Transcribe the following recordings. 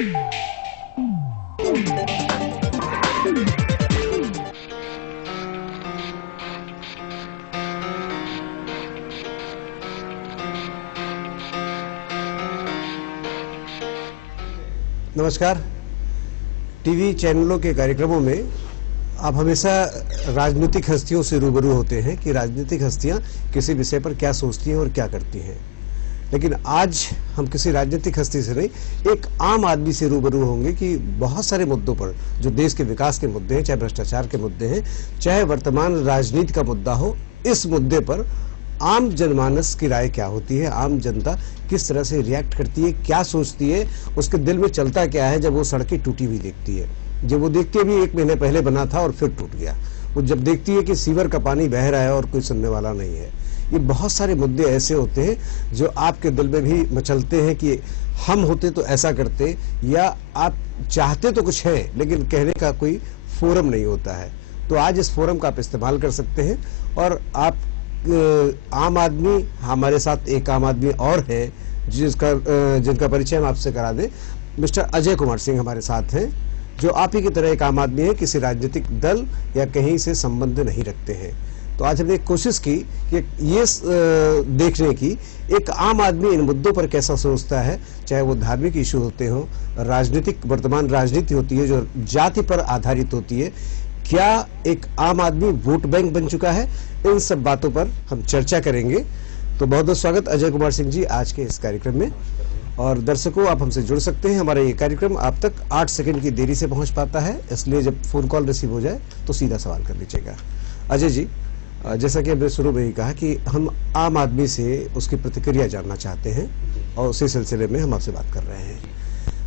नमस्कार। टीवी चैनलों के कार्यक्रमों में आप हमेशा राजनीतिक हस्तियों से रूबरू होते हैं कि राजनीतिक हस्तियां किसी विषय पर क्या सोचती हैं और क्या करती हैं। लेकिन आज हम किसी राजनीतिक हस्ती से नहीं, एक आम आदमी से रूबरू होंगे कि बहुत सारे मुद्दों पर, जो देश के विकास के मुद्दे हैं, चाहे भ्रष्टाचार के मुद्दे हैं, चाहे वर्तमान राजनीति का मुद्दा हो, इस मुद्दे पर आम जनमानस की राय क्या होती है, आम जनता किस तरह से रिएक्ट करती है, क्या सोचती है, उसके दिल में चलता क्या है जब वो सड़कें टूटी हुई देखती है, जब वो देखती है भी 1 महीने पहले बना था और फिर टूट गया, वो जब देखती है कि सीवर का पानी बह रहा है और कोई सुनने वाला नहीं है। ये बहुत सारे मुद्दे ऐसे होते हैं जो आपके दिल में भी मचलते हैं कि हम होते तो ऐसा करते, या आप चाहते तो कुछ है लेकिन कहने का कोई फोरम नहीं होता है। तो आज इस फोरम का आप इस्तेमाल कर सकते हैं। और आप आम आदमी, हमारे साथ एक आम आदमी और है जिनका परिचय हम आपसे करा दें। मिस्टर अजय कुमार सिंह हमारे साथ हैं, जो आप ही की तरह एक आम आदमी है, किसी राजनीतिक दल या कहीं से संबंध नहीं रखते हैं। तो आज हमने कोशिश की कि ये देखने की एक आम आदमी इन मुद्दों पर कैसा सोचता है, चाहे वो धार्मिक इशू होते हो, राजनीतिक, वर्तमान राजनीति होती है जो जाति पर आधारित होती है, क्या एक आम आदमी वोट बैंक बन चुका है, इन सब बातों पर हम चर्चा करेंगे। तो बहुत बहुत स्वागत अजय कुमार सिंह जी आज के इस कार्यक्रम में। और दर्शकों, आप हमसे जुड़ सकते हैं। हमारा ये कार्यक्रम आप तक 8 सेकंड की देरी से पहुंच पाता है, इसलिए जब फोन कॉल रिसीव हो जाए तो सीधा सवाल कर लीजिएगा। अजय जी, जैसा कि हमने शुरू में ही कहा कि हम आम आदमी से उसकी प्रतिक्रिया जानना चाहते हैं और उसी सिलसिले में हम आपसे बात कर रहे हैं।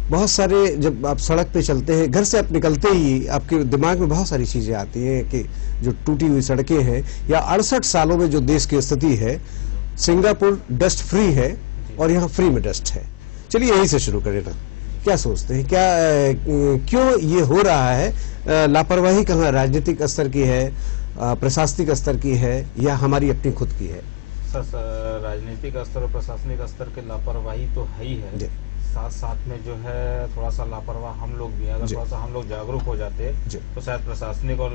बहुत सारे, जब आप सड़क पे चलते हैं, घर से आप निकलते ही आपके दिमाग में बहुत सारी चीजें आती हैं कि जो टूटी हुई सड़कें हैं, या 68 सालों में जो देश की स्थिति है, सिंगापुर डस्ट फ्री है और यहाँ फ्री में डस्ट है। चलिए यहीं से शुरू करें ना, क्या सोचते हैं, क्या क्यों ये हो रहा है? लापरवाही कहाँ राजनीतिक स्तर की है, प्रशासनिक स्तर की है, या हमारी अपनी खुद की है? राजनीतिक स्तर और प्रशासनिक स्तर की लापरवाही तो है ही है, साथ साथ में जो है थोड़ा सा लापरवाह हम लोग भी हैं। अगर थोड़ा सा हम लोग जागरूक हो जाते तो शायद प्रशासनिक और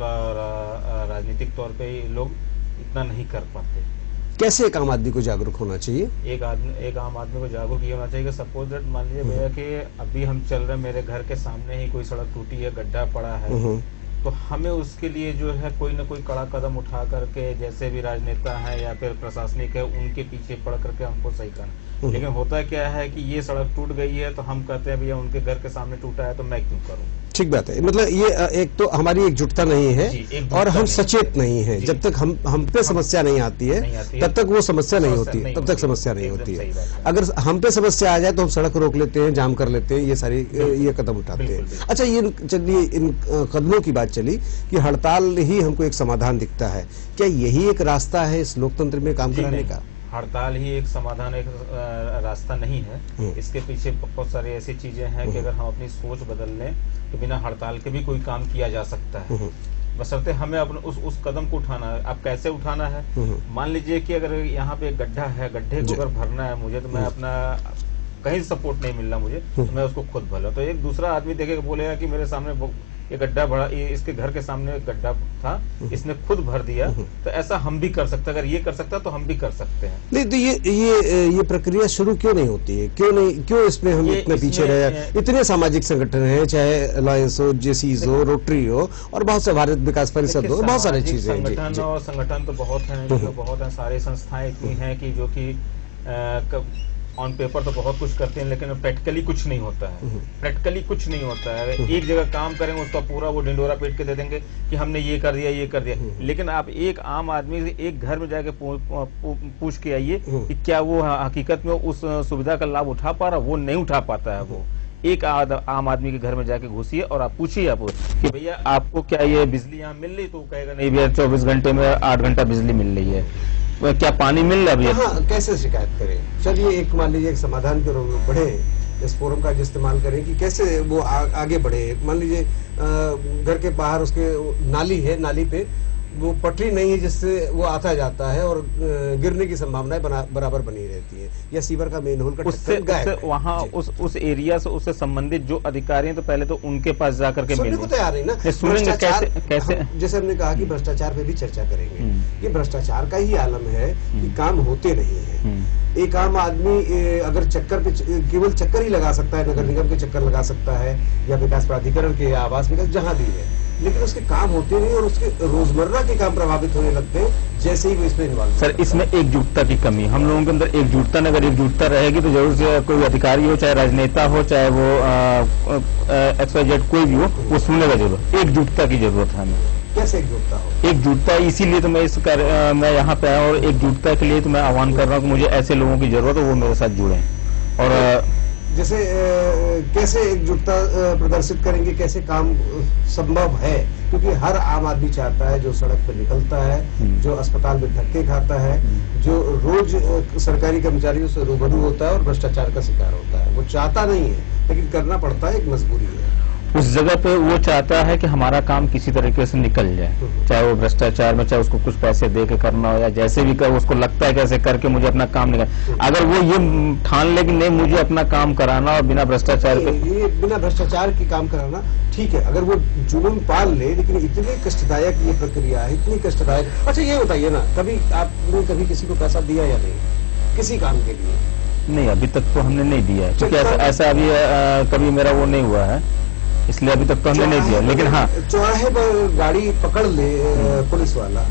राजनीतिक तौर पे लोग इतना नहीं कर पाते। कैसे एक आम आदमी को जागरूक होना चाहिए? एक आम आदमी को जागरूक ये होना चाहिए कि सपोज दैट, मान लीजिए भैया कि अभी हम चल रहे हैं, मेरे घर के सामने ही कोई सड़क टूटी है, गड्ढा पड़ा है, तो हमें उसके लिए जो है कोई ना कोई कड़ा कदम उठा करके, जैसे भी राजनेता है या फिर प्रशासनिक है, उनके पीछे पड़ करके हमको सही करना। लेकिन होता क्या है कि ये सड़क टूट गई है तो हम कहते हैं भैया उनके घर के सामने टूटा है तो मैं क्यों करूं। ठीक बात है, मतलब ये एक तो हमारी एकजुटता नहीं है और हम सचेत नहीं है। जब तक हम पे समस्या नहीं आती है तब तक वो समस्या नहीं होती है, तब तक समस्या नहीं होती है। अगर हम पे समस्या आ जाए तो हम सड़क रोक लेते हैं, जाम कर लेते हैं, ये सारी ये कदम उठाते हैं। अच्छा, ये चलिए इन कदमों की बात चली कि हड़ताल ही हमको एक समाधान दिखता है, क्या यही एक रास्ता है इस लोकतंत्र में काम कराने का? हड़ताल ही एक समाधान, एक रास्ता नहीं है। इसके पीछे बहुत सारी ऐसी चीजें हैं कि अगर हम अपनी सोच बदल लें तो बिना हड़ताल के भी कोई काम किया जा सकता है, बशर्ते हमें अपने उस कदम को उठाना है। अब कैसे उठाना है? मान लीजिए कि अगर यहाँ पे एक गड्ढा है, गड्ढे को अगर भरना है मुझे, तो मैं अपना कहीं सपोर्ट नहीं मिल रहा मुझे, तो मैं उसको खुद भर लूं। तो एक दूसरा आदमी देखेगा, बोलेगा कि मेरे सामने ये गड्ढा भरा, इसके घर के सामने एक गड्ढा था, इसने खुद भर दिया, तो ऐसा हम भी कर सकते हैं। अगर ये कर सकता है तो हम भी कर सकते हैं। नहीं तो ये प्रक्रिया शुरू क्यों नहीं होती है? क्यों इसमें हम इतने पीछे रहे? इतने सामाजिक संगठन हैं, चाहे अलायंस हो, जेसीज हो, रोटरी हो, और बहुत से भारत विकास परिषद हो, बहुत सारी चीजें हैं। संगठन तो बहुत है, सारी संस्थाएं इतनी हैं कि जो कि ऑन पेपर तो बहुत कुछ करते हैं, लेकिन प्रैक्टिकली कुछ नहीं होता है। प्रैक्टिकली कुछ नहीं होता है। एक जगह काम करेंगे, उसका पूरा वो ढिंडोरा पीट के दे देंगे कि हमने ये कर दिया, ये कर दिया। लेकिन आप एक आम आदमी से एक घर में जाके पूछ के आइए कि क्या वो हकीकत में उस सुविधा का लाभ उठा पा रहा, वो नहीं उठा पाता है। वो एक आम आदमी के घर में जाके घुसिए और आप पूछिए आप कि भैया आपको क्या ये बिजली यहाँ मिल रही, तो कहेगा नहीं भैया 24 घंटे में 8 घंटा बिजली मिल रही है। क्या पानी मिल रहा है? हाँ, कैसे शिकायत करें? चलिए एक मान लीजिए एक समाधान के रूप में बढ़े, इस फोरम का इस्तेमाल करें कि कैसे वो आगे बढ़े। मान लीजिए घर के बाहर उसके नाली है, नाली पे वो पटरी नहीं है जिससे वो आता जाता है और गिरने की संभावनाएं बराबर बनी रहती है, या सीवर का मेन होल का उससे वहाँ उस एरिया से उससे संबंधित जो अधिकारी हैं तो पहले तो उनके पास जाकर के सुनने को तैयार नहीं ना। सुनेंगे कैसे जैसे हमने कहा कि भ्रष्टाचार पे भी चर्चा करेंगे, ये भ्रष्टाचार का ही आलम है कि काम होते नहीं है। एक आम आदमी अगर चक्कर पे केवल चक्कर ही लगा सकता है, नगर निगम के चक्कर लगा सकता है या विकास प्राधिकरण के या आवास विकास जहां भी है, लेकिन उसके काम होते नहीं और उसके रोजमर्रा के काम प्रभावित होने लगते हैं जैसे ही वो इसमें इन्वॉल्व। सर, इसमें एकजुटता की कमी, हम लोगों के अंदर एकजुटता नहीं, अगर एकजुटता रहेगी तो जरूर से कोई अधिकारी हो, चाहे राजनेता हो, चाहे वो XYZ कोई भी हो, वो सुनेगा जरूर। एकजुटता की जरूरत है हमें। कैसे एकजुटता हो? एकजुटता इसीलिए तो मैं यहाँ पे आया और एकजुटता के लिए तो मैं आह्वान कर रहा हूँ कि मुझे ऐसे लोगों की जरूरत है, वो मेरे साथ जुड़े। और जैसे कैसे एकजुटता प्रदर्शित करेंगे, कैसे काम संभव है? क्योंकि हर आम आदमी चाहता है, जो सड़क पर निकलता है, जो अस्पताल में धक्के खाता है, जो रोज सरकारी कर्मचारियों से रूबरू होता है और भ्रष्टाचार का शिकार होता है, वो चाहता नहीं है लेकिन करना पड़ता है, एक मजबूरी है। उस जगह पे वो चाहता है कि हमारा काम किसी तरीके से निकल जाए, चाहे वो भ्रष्टाचार में, चाहे उसको कुछ पैसे दे के करना हो या जैसे भी कर, उसको लगता है कैसे करके मुझे अपना काम निकल। अगर वो ये ठान ले कि नहीं मुझे अपना काम कराना और बिना भ्रष्टाचार के, ये बिना भ्रष्टाचार के काम कराना ठीक है, अगर वो जुनून पाल ले, लेकिन इतनी कष्टदायक ये प्रक्रिया है, इतनी कष्टदायक। अच्छा ये बताइए ना, कभी आपने कभी किसी को पैसा दिया या नहीं किसी काम के लिए? नहीं, अभी तक तो हमने नहीं दिया है, क्योंकि ऐसा अभी कभी मेरा वो नहीं हुआ है, इसलिए अभी तक तो हमने नहीं दिया। लेकिन हाँ, चौराहे पर गाड़ी पकड़ ले पुलिस वाला,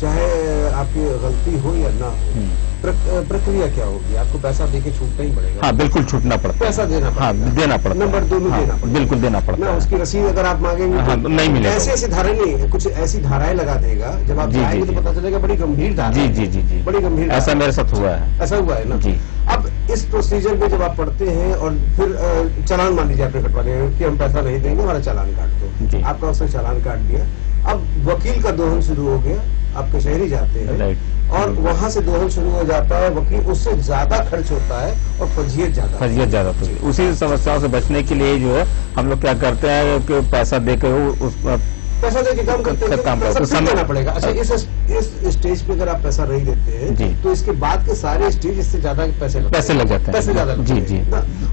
चाहे आपकी गलती हो या ना हो, प्रक्रिया क्या होगी? आपको पैसा देके छूटना ही पड़ेगा। हाँ, बिल्कुल छूटना पड़ता है, पैसा देना पड़ेगा। हाँ, देना पड़ता है, नंबर दोनों देना पड़ेगा, बिल्कुल देना पड़ता है। उसकी रसीद अगर आप मांगेंगे हाँ, तो नहीं मिलेगा। ऐसी धाराएं नहीं, कुछ ऐसी धाराएं लगा देगा, जब आप जाएंगे तो पता चलेगा बड़ी गंभीर धारा। जी जी जी जी, बड़ी गंभीर। ऐसा मेरे साथ हुआ है। ऐसा हुआ है ना जी। अब इस प्रोसीजर में जब आप पढ़ते हैं और फिर चालान मान लीजिए आपने कटवा लिया कि हम पैसा नहीं देंगे, हमारा चालान काट दो, आपका उसने चालान काट दिया। अब वकील का दोहन शुरू हो गया, आप कचहरी जाते हैं और वहां से दोहन शुरू हो जाता है, वकील उससे ज्यादा खर्च होता है और फजीयत ज्यादा तो उसी समस्याओं से बचने के लिए जो है हम लोग क्या करते हैं कि पैसा देकर पैसा देके काम करते हैं, पैसा देना पड़ेगा। अच्छा, इस स्टेज पे अगर आप पैसा नहीं देते हैं तो इसके बाद के सारे स्टेज इससे ज्यादा पैसे लग जाते हैं, पैसे ज्यादा। जी जी,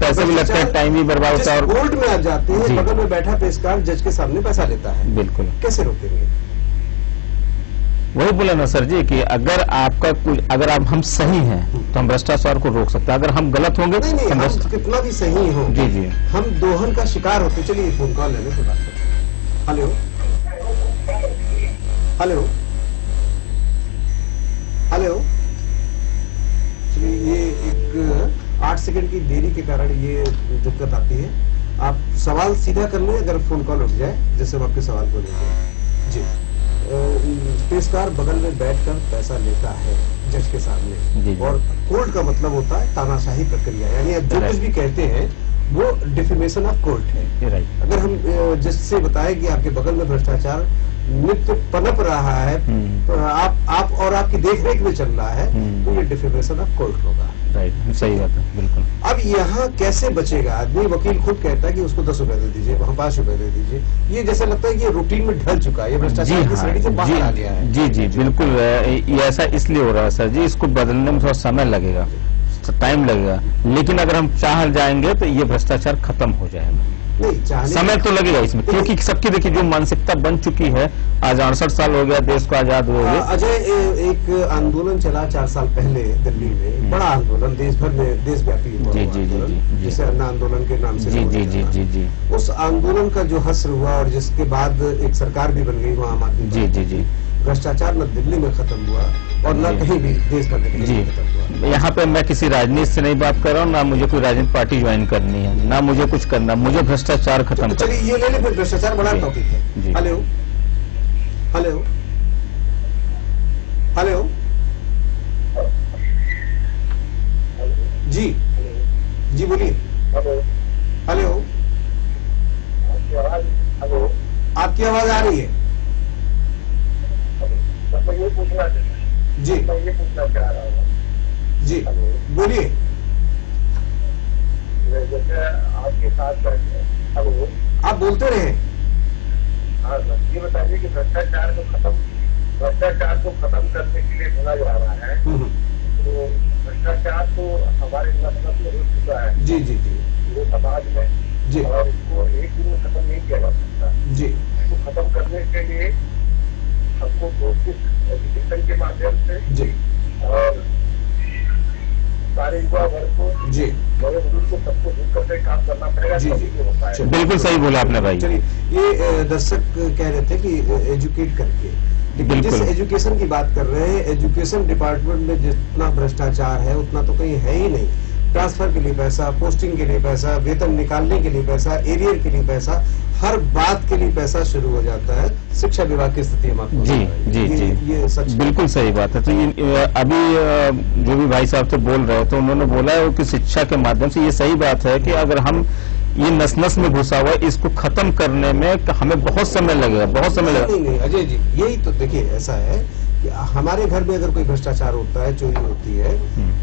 पैसे भी लगते हैं, टाइम भी बर्बाद होता है। और कोर्ट में आ जाते हैं, बगल में बैठा पेशकार जज के सामने पैसा लेता है, बिल्कुल कैसे रोकेंगे? वही बोला ना सर जी कि अगर आपका कुछ, अगर आप हम सही हैं तो हम भ्रष्टाचार को रोक सकते हैं, अगर हम गलत होंगे नहीं, हम कितना भी सही हो, जी जी, हम दोहन का शिकार होते। चलिए फोन कॉल ले लें, बात करते। हेलो हेलो हेलो, चलिए ये एक 8 सेकंड की देरी के कारण ये दिक्कत आती है। आप सवाल सीधा कर लें अगर फोन कॉल उठ जाए, जैसे हम आपके सवाल को लेंगे। जी, पेशकार बगल में बैठकर पैसा लेता है जज के सामने, और कोर्ट का मतलब होता है तानाशाही प्रक्रिया, यानी आप जो कुछ भी कहते हैं वो डिफेमेशन ऑफ कोर्ट है। अगर हम जज से बताएं कि आपके बगल में भ्रष्टाचार नित्य पनप रहा है, तो आप और आपकी देखरेख में चल रहा है, तो ये डिफेमेशन ऑफ कोर्ट होगा। राइट, सही बात है, बिल्कुल। अब यहाँ कैसे बचेगा आदमी? वकील खुद कहता है कि उसको 10 रुपए दे दीजिए, वहाँ 5 रुपए दे दीजिए। ये जैसे लगता है कि ये रूटीन में ढल चुका है, ये भ्रष्टाचार की श्रेणी से बाहर आ गया है। जी जी, बिल्कुल। ये ऐसा इसलिए हो रहा है सर जी, इसको बदलने में थोड़ा समय लगेगा, टाइम लगेगा, लेकिन अगर हम चाह जाएंगे तो ये भ्रष्टाचार खत्म हो जाएगा। नहीं, समय तो लगेगा इसमें, क्योंकि सबकी देखिए जो मानसिकता बन चुकी है, आज 68 साल हो गया देश को आजाद हुए। अजय, एक आंदोलन चला 4 साल पहले दिल्ली में, बड़ा आंदोलन देश भर में, देशव्यापी जिसे अन्ना आंदोलन के नाम से। जी जी जी जी जी, उस आंदोलन का जो हश्र हुआ और जिसके बाद एक सरकार भी बन गई वहाँ आम आदमी। जी जी जी, भ्रष्टाचार न दिल्ली में खत्म हुआ और न कहीं भी देश भर में खत्म हुआ। यहाँ पे मैं किसी राजनीति से नहीं बात कर रहा हूँ, ना मुझे कोई राजनीतिक पार्टी ज्वाइन करनी है, ना मुझे कुछ करना, मुझे भ्रष्टाचार खत्म करना। चलिए ये ले ले, फिर भ्रष्टाचार बड़ा टॉपिक है। हेलो हेलो हेलो, जी जी बोलिए। हेलो, आपकी आवाज आ रही है? ये पूछना जी, मैं ये पूछना चाह रहा हूँ। जी बोलिए। जैसे आपके साथ बैठे, हेलो, आप बोलते रहे। हाँ सर, ये बताइए कि भ्रष्टाचार को खत्म भ्रष्टाचार को खत्म करने के लिए बोला जा रहा है, तो भ्रष्टाचार तो हमारे नस्ल में हो चुका है जी जी जी पूरे समाज में जी और इसको एक दिन में खत्म नहीं किया जा सकता। जी इसको खत्म करने के लिए हमको कोशिश एजुकेशन के माध्यम से जी और सारे युवा वर्ग को, जी बड़े बुजुर्ग को, सबको दूर करके काम करना पड़ेगा, जी, तभी जी। ये हो पाएगा। बिल्कुल सही बोला आपने भाई। चलिए, ये दर्शक कह रहे थे कि एजुकेट करके, लेकिन जिस बिल्कुल। एजुकेशन की बात कर रहे हैं, एजुकेशन डिपार्टमेंट में जितना भ्रष्टाचार है उतना तो कहीं है ही नहीं। ट्रांसफर के लिए पैसा, पोस्टिंग के लिए पैसा, वेतन निकालने के लिए पैसा, एरियर के लिए पैसा, हर बात के लिए पैसा शुरू हो जाता है। शिक्षा विभाग की स्थिति हम आपको जी बता रहे हैं। जी ये, जी ये सच है। बिल्कुल सही बात है। तो ये अभी जो भी भाई साहब से बोल रहे हैं, तो उन्होंने बोला है कि शिक्षा के माध्यम से, ये सही बात है कि अगर हम ये नस नस में घुसा हुआ है, इसको खत्म करने में हमें बहुत समय लगेगा, बहुत समय लगेगा। नहीं नहीं अजय जी, यही तो देखिए, ऐसा है कि हमारे घर में अगर कोई भ्रष्टाचार होता है, चोरी होती है,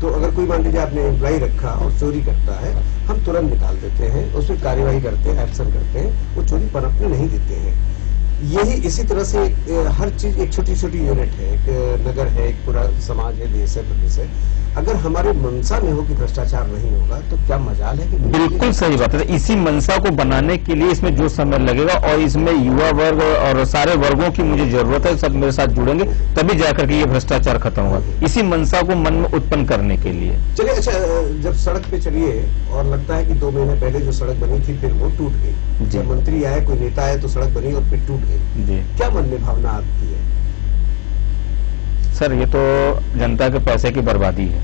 तो अगर कोई मान लीजिए आपने एम्प्लॉय रखा और चोरी करता है, हम तुरंत निकाल देते हैं, उस पर कार्यवाही करते हैं, एक्शन करते हैं, वो चोरी पनपने नहीं देते हैं। यही इसी तरह से हर चीज एक छोटी छोटी यूनिट है, एक नगर है, एक पूरा समाज है, देश है, प्रदेश है। अगर हमारे मनसा में हो कि भ्रष्टाचार नहीं होगा तो क्या मजाल है कि बिल्कुल सही बात है। इसी मंशा को बनाने के लिए इसमें जो समय लगेगा, और इसमें युवा वर्ग और सारे वर्गों की मुझे जरूरत है, सब मेरे साथ जुड़ेंगे तभी जाकर के ये भ्रष्टाचार खत्म होगा, इसी मंशा को मन में उत्पन्न करने के लिए। चलिए, अच्छा, जब सड़क पे चलिए और लगता है कि 2 महीने पहले जो सड़क बनी थी फिर वो टूट गई, जी। जब मंत्री आए, कोई नेता आए तो सड़क बनी और फिर टूट गई, जी क्या मन में भावना आती है? सर, ये तो जनता के पैसे की बर्बादी है।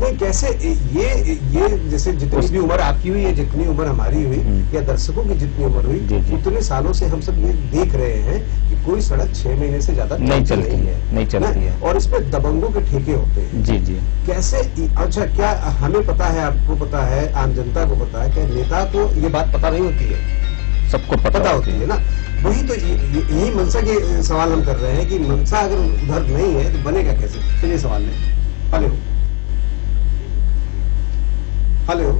नहीं, कैसे ये जैसे जितनी भी उम्र आपकी हुई है, जितनी उम्र हमारी हुई, या दर्शकों की जितनी उम्र हुई, जी, जी। उतने सालों से हम सब ये देख रहे हैं कि कोई सड़क 6 महीने से ज्यादा नहीं चलती है, नहीं चलती है। और इसमें दबंगों के ठेके होते हैं। जी जी कैसे? अच्छा, क्या हमें पता है, आपको पता है, आम जनता को पता है कि नेता को ये बात पता नहीं होती है? सबको पता होती है ना। वही तो यही मनसा के सवाल हम कर रहे हैं कि मनसा अगर उधर नहीं है तो बनेगा कैसे? चलिए सवाल लें। Hello hello.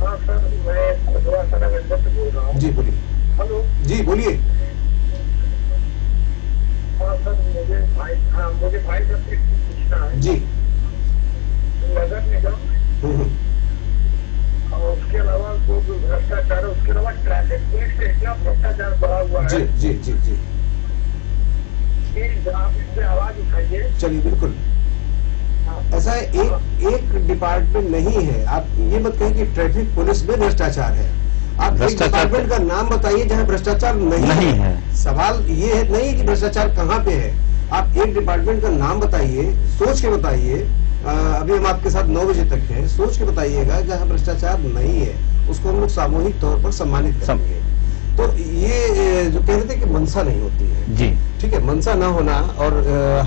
हाँ सर, मैं मधुरा सरागंजा से बोल रहा हूँ। जी बोलिए। हेलो। जी बोलिए। हाँ सर, मुझे भाई साहब से पूछना है। जी। नगर निगम और उसके अलावा जो भ्रष्टाचार है, उसके अलावा ट्रैफिक पुलिस से इतना भ्रष्टाचार बढ़ा हुआ है। जी जी जी जी कि आप इस पे आवाज उठाइए। चलिए, बिल्कुल ऐसा है। एक डिपार्टमेंट नहीं है। आप ये मत कहें कि ट्रैफिक पुलिस में भ्रष्टाचार है। आप एक भ्रष्टाचार डिपार्टमेंट का नाम बताइए जहां भ्रष्टाचार नहीं है। सवाल ये है नहीं कि भ्रष्टाचार कहाँ पे है। आप एक डिपार्टमेंट का नाम बताइए, सोच के बताइए। अभी हम आपके साथ 9 बजे तक हैं, सोच के बताइएगा जहाँ भ्रष्टाचार नहीं है उसको हम लोग सामूहिक तौर पर सम्मानित करेंगे। तो ये जो कह रहे थे कि मनसा नहीं होती है, जी ठीक है, मनसा ना होना, और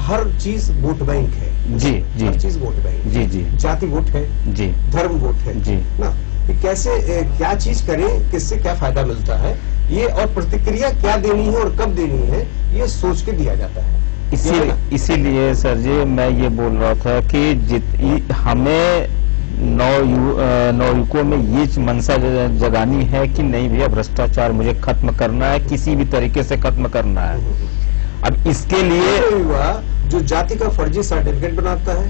हर चीज वोट बैंक है। जी जी हर चीज वोट बैंक है। जी जी जाति वोट है, जी धर्म वोट है जी ना। कि कैसे क्या चीज करें, किससे क्या फायदा मिलता है, ये और प्रतिक्रिया क्या देनी है और कब देनी है, ये सोच के दिया जाता है। इसीलिए सर जी मैं ये बोल रहा था कि हमें नवयुवकों में ये मनसा जगानी है कि नहीं भैया, भ्रष्टाचार मुझे खत्म करना है, किसी भी तरीके से खत्म करना है। अब इसके लिए हुआ जो जाति का फर्जी सर्टिफिकेट बनाता है,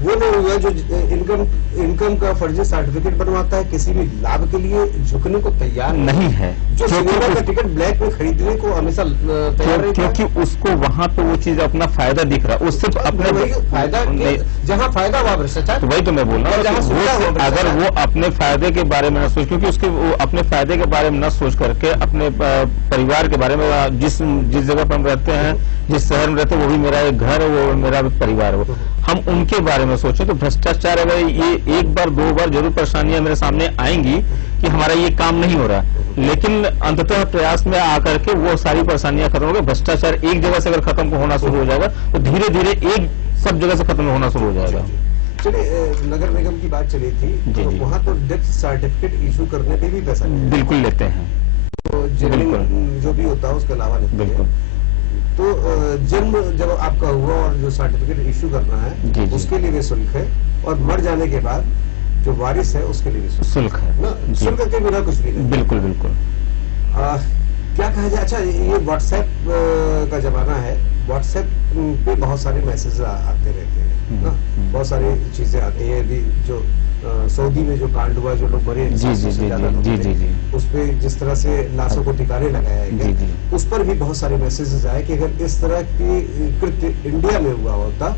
वो नहीं हुआ जो इनकम का फर्जी सर्टिफिकेट बनवाता है, किसी भी लाभ के लिए झुकने को तैयार नहीं है, जो सिनेमा का टिकट ब्लैक में खरीदने को हमेशा तैयार रहता है। क्योंकि उसको वहां पे वो चीज अपना फायदा दिख रहा है, उससे अपने फायदा, जहाँ फायदा वहाँ भ्रष्टाचार। तो वही तो मैं बोल रहा हूँ, अगर वो अपने फायदे के बारे में न सोच, क्योंकि उसके वो अपने फायदे के बारे में न सोच करके अपने परिवार के बारे में, जिस जगह पर हम रहते हैं, जिस शहर में रहते हैं, वो भी मेरा एक घर है, वो मेरा भी परिवार है, हम उनके बारे में सोचें। तो भ्रष्टाचार अगर ये 1 बार 2 बार जरूर परेशानियां मेरे सामने आएंगी कि हमारा ये काम नहीं हो रहा, लेकिन अंततः प्रयास में आकर के वो सारी परेशानियां खत्म हो गई। भ्रष्टाचार एक जगह से अगर खत्म होना शुरू हो जाएगा तो धीरे धीरे एक सब जगह से खत्म होना शुरू हो जाएगा। चलिए, नगर निगम की बात चली थी, जी, तो जी। वहाँ तो डेथ सर्टिफिकेट इशू करने पे भी पैसा लेते हैं। बिल्कुल लेते हैं, तो जमीन जो भी होता है उसके अलावा लेते हैं। बिल्कुल। तो जन्म जब आपका हुआ और जो सर्टिफिकेट इशू करना है, जी, जी। उसके लिए भी शुल्क है, और मर जाने के बाद जो वारिस है उसके लिए भी शुल्क है ना। जी। शुल्क के बिना कुछ भी नहीं। बिल्कुल बिल्कुल। क्या कहा जाए, अच्छा ये व्हाट्सएप का जमाना है, व्हाट्सएप पे बहुत सारे मैसेज आते रहते हैं ना, बहुत सारी चीजें आती हैं। अभी जो सऊदी में जो कांड हुआ, जो लोग मरे, जी, उस पे जिस तरह से लाशों को ठिकाने लगाया गया, उस पर भी बहुत सारे मैसेजेस आए कि अगर इस तरह की कृत्य इंडिया में हुआ होता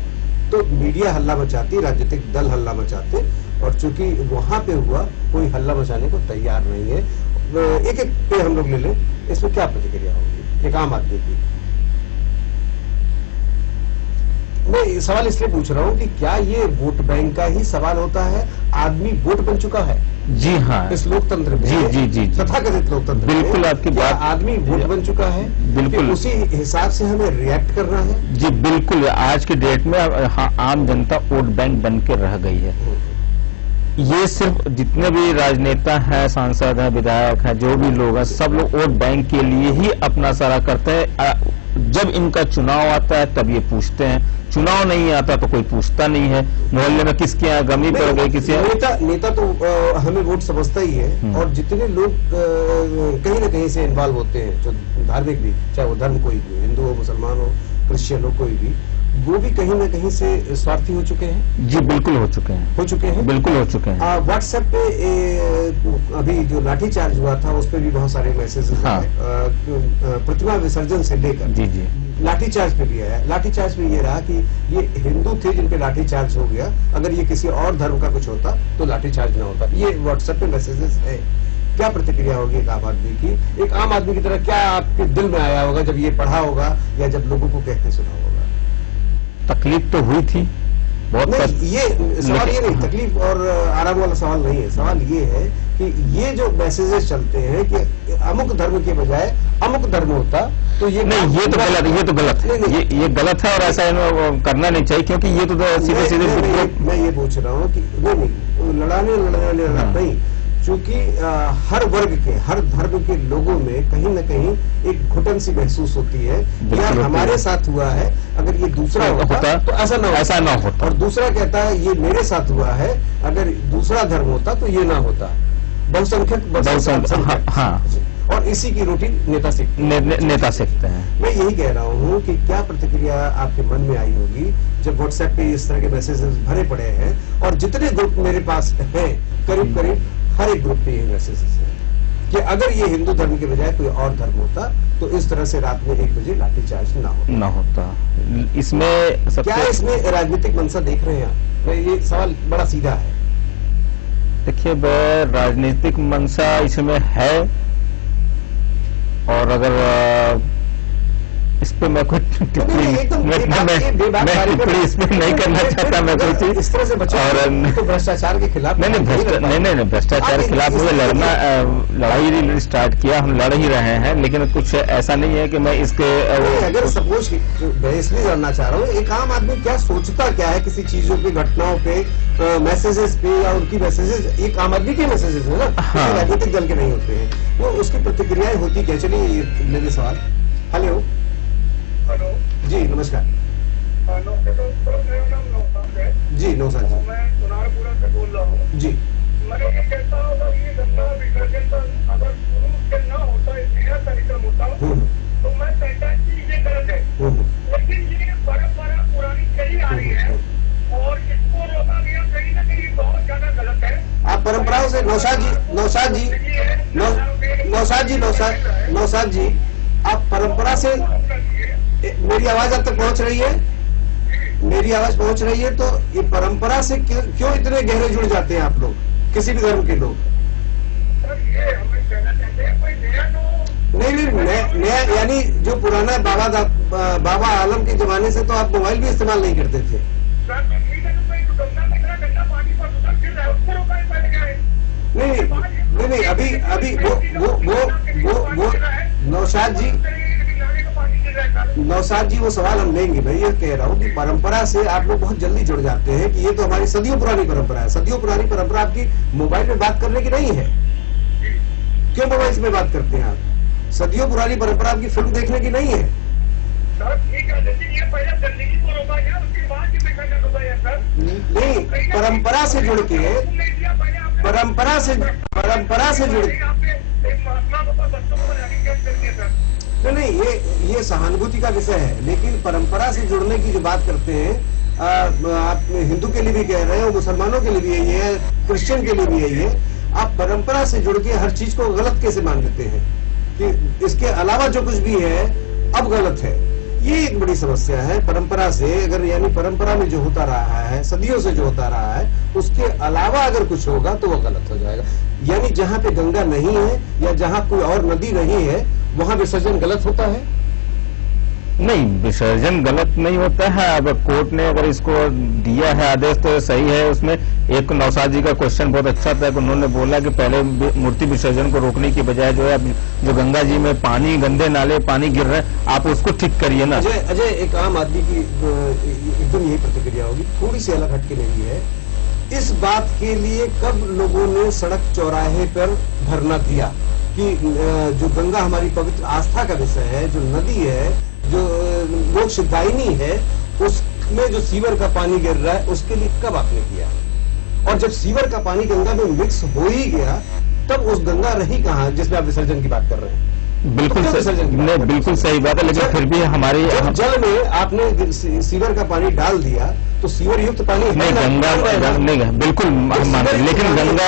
तो मीडिया हल्ला मचाती, राजनीतिक दल हल्ला मचाते, और चूंकि वहां पे हुआ कोई हल्ला मचाने को तैयार नहीं है। एक एक पे हम लोग ले लें, इसमें क्या प्रतिक्रिया होगी एक आम आदमी की? मैं सवाल इसलिए पूछ रहा हूँ कि क्या ये वोट बैंक का ही सवाल होता है? आदमी वोट बन चुका है जी हाँ इस लोकतंत्र में, जी तथाकथित लोकतंत्र में। बिल्कुल आपकी बात, आदमी वोट बन चुका है, बिल्कुल उसी हिसाब से हमें रिएक्ट करना है। जी बिल्कुल, आज की डेट में आम जनता वोट बैंक बन के रह गई है। ये सिर्फ जितने भी राजनेता हैं, सांसद हैं, विधायक हैं, जो भी लोग हैं, सब लोग वोट बैंक के लिए ही अपना सारा करते हैं। जब इनका चुनाव आता है तब ये पूछते हैं, चुनाव नहीं आता तो कोई पूछता नहीं है। मोहल्ले में किसके यहाँ गमी पड़ गई, किसी नेता तो हमें वोट समझता ही है, और जितने लोग कहीं ना कहीं से इन्वॉल्व होते हैं, जो धार्मिक भी, चाहे वो धर्म कोई भी, हिंदू हो, मुसलमान हो, क्रिश्चियन हो, कोई भी, वो भी कहीं ना कहीं से स्वार्थी हो चुके हैं। जी बिल्कुल हो चुके हैं, बिल्कुल हो चुके हैं। व्हाट्सएप पे अभी जो लाठीचार्ज हुआ था उस पे भी बहुत सारे मैसेजेस आए, प्रतिमा विसर्जन से लेकर जी लाठीचार्ज पे भी आया। लाठीचार्ज पे ये रहा कि ये हिंदू थे जिन पे लाठीचार्ज हो गया, अगर ये किसी और धर्म का कुछ होता तो लाठीचार्ज ना होता। ये व्हाट्सएप पे मैसेजेस है। क्या प्रतिक्रिया होगी एक आम आदमी की? एक आम आदमी की तरह क्या आपके दिल में आया होगा जब ये पढ़ा होगा या जब लोगों को कहते सुना होगा? तकलीफ तो हुई थी बहुत। नहीं, ये सवाल ये नहीं, तकलीफ और आराम वाला सवाल नहीं है। सवाल ये है कि ये जो मैसेजेस चलते हैं कि अमुक धर्म के बजाय अमुक धर्म होता तो ये नहीं, ये तो गलत है, ये गलत है और ऐसा करना नहीं चाहिए, क्योंकि ये तो सीधे सीधे मैं ये पूछ रहा हूँ कि नहीं लड़ाने नहीं, चूंकि हर वर्ग के, हर धर्म के लोगों में कहीं ना कहीं एक घुटन सी महसूस होती है कि यार हमारे साथ हुआ है, अगर ये दूसरा होता तो ऐसा ना होता। और दूसरा कहता है ये मेरे साथ हुआ है, अगर दूसरा धर्म होता तो ये ना होता। बहुसंख्यक, हाँ। और इसी की रोटी नेता सीखते हैं। मैं यही कह रहा हूँ कि क्या प्रतिक्रिया आपके मन में आई होगी जब व्हाट्सएप पे इस तरह के मैसेजेस भरे पड़े हैं, और जितने ग्रुप मेरे पास हैं, करीब करीब हर एक ग्रुप पे ये मैसेजेस है कि अगर ये हिंदू धर्म के बजाय कोई और धर्म होता तो इस तरह से रात में 1 बजे लाठीचार्ज ना होता। इसमें क्या इसमें राजनीतिक मंशा देख रहे हैं आप? ये सवाल बड़ा सीधा है। देखिए, राजनीतिक मंशा इसमें है, और अगर इस पे मैं कुछ टिप्पणी इसमें नहीं करना चाहता, मैं कोई चीज इस तरह से और भ्रष्टाचार के खिलाफ नहीं भ्रष्टाचार के खिलाफ मुझे लड़ाई स्टार्ट किया, हम लड़ ही रहे हैं, लेकिन कुछ ऐसा नहीं है कि मैं इसके अगर सपोज मैं इसलिए जानना चाह रहा हूँ, एक आम आदमी क्या सोचता क्या है किसी चीजों पे, घटनाओं पे, मैसेजेस पे, या उनकी मैसेजेस एक आम आदमी के मैसेजेस है ना, राजनीतिक दल के नहीं होते हैं, वो उसकी प्रतिक्रियाएं होती क्या? चलिए मेरे सवाल। हेलो जी, नमस्कार जी, नौशाद जी, मैं सुनारपुरा से बोल रहा हूँ जी। मैं ये कहता हूँ अगर ये गंगा विसर्जन का अगर शुरू से न होता, नया कार्यक्रम होता तो मैं कहता कि ये गलत है, लेकिन ये परंपरा पुरानी चली आ रही है और इसको रोका गया कहीं ना कहीं बहुत ज्यादा गलत है। आप परंपराओं से नौशाद जी आप परंपरा से, मेरी आवाज अब तक पहुंच रही है? मेरी आवाज पहुंच रही है? तो ये परंपरा से क्यों इतने गहरे जुड़ जाते हैं आप लोग, किसी भी धर्म के लोग? नहीं, नया यानी जो पुराना बाबा आलम के जमाने से तो आप मोबाइल भी इस्तेमाल नहीं करते थे। नहीं, अभी वो नौशाद जी वो सवाल हम लेंगे। मैं ये कह रहा हूँ कि परंपरा से आप लोग बहुत जल्दी जुड़ जाते हैं कि ये तो हमारी सदियों पुरानी परंपरा है। सदियों पुरानी परंपरा आपकी मोबाइल में बात करने की नहीं है। क्यों मोबाइल में बात करते हैं आप? सदियों पुरानी परंपरा आपकी फिल्म देखने की नहीं है। नहीं, परंपरा से जुड़ के, परंपरा से जुड़ नहीं, ये सहानुभूति का विषय है, लेकिन परंपरा से जुड़ने की जो बात करते हैं, आप हिंदू के लिए भी कह रहे हो, मुसलमानों के लिए भी यही है, क्रिश्चियन के लिए भी यही है। आप परंपरा से जुड़ के हर चीज को गलत कैसे मान लेते हैं कि इसके अलावा जो कुछ भी है अब गलत है? ये एक बड़ी समस्या है। परंपरा से अगर, यानी परंपरा में जो होता रहा है, सदियों से जो होता रहा है, उसके अलावा अगर कुछ होगा तो वो गलत हो जाएगा। यानी जहाँ पे गंगा नहीं है या जहाँ कोई और नदी नहीं है, वहां विसर्जन गलत होता है? नहीं, विसर्जन गलत नहीं होता है। अब कोर्ट ने अगर इसको दिया है आदेश तो सही है। उसमें एक नौशाद जी का क्वेश्चन बहुत अच्छा था कि उन्होंने बोला कि पहले मूर्ति विसर्जन को रोकने की बजाय जो है जो गंगा जी में पानी, गंदे नाले पानी गिर रहे हैं, आप उसको ठीक करिए ना। अजय, एक आम आदमी की एकदम यही प्रतिक्रिया होगी, थोड़ी सी अलग हटके नहीं है। इस बात के लिए कब लोगों ने सड़क चौराहे पर धरना दिया कि जो गंगा हमारी पवित्र आस्था का विषय है, जो नदी है, जो मोक्षदायिनी है, उसमें जो सीवर का पानी गिर रहा है, उसके लिए कब आपने किया? और जब सीवर का पानी गंगा में मिक्स हो ही गया, तब उस गंगा रही कहाँ जिसमें आप विसर्जन की बात कर रहे हैं? बिल्कुल नहीं, बिल्कुल सही बात है, लेकिन फिर भी हमारी जल में आपने सीवर का पानी डाल दिया तो सीवर युक्त पानी नहीं, गंगा नहीं, बिल्कुल हम मानते, लेकिन गंगा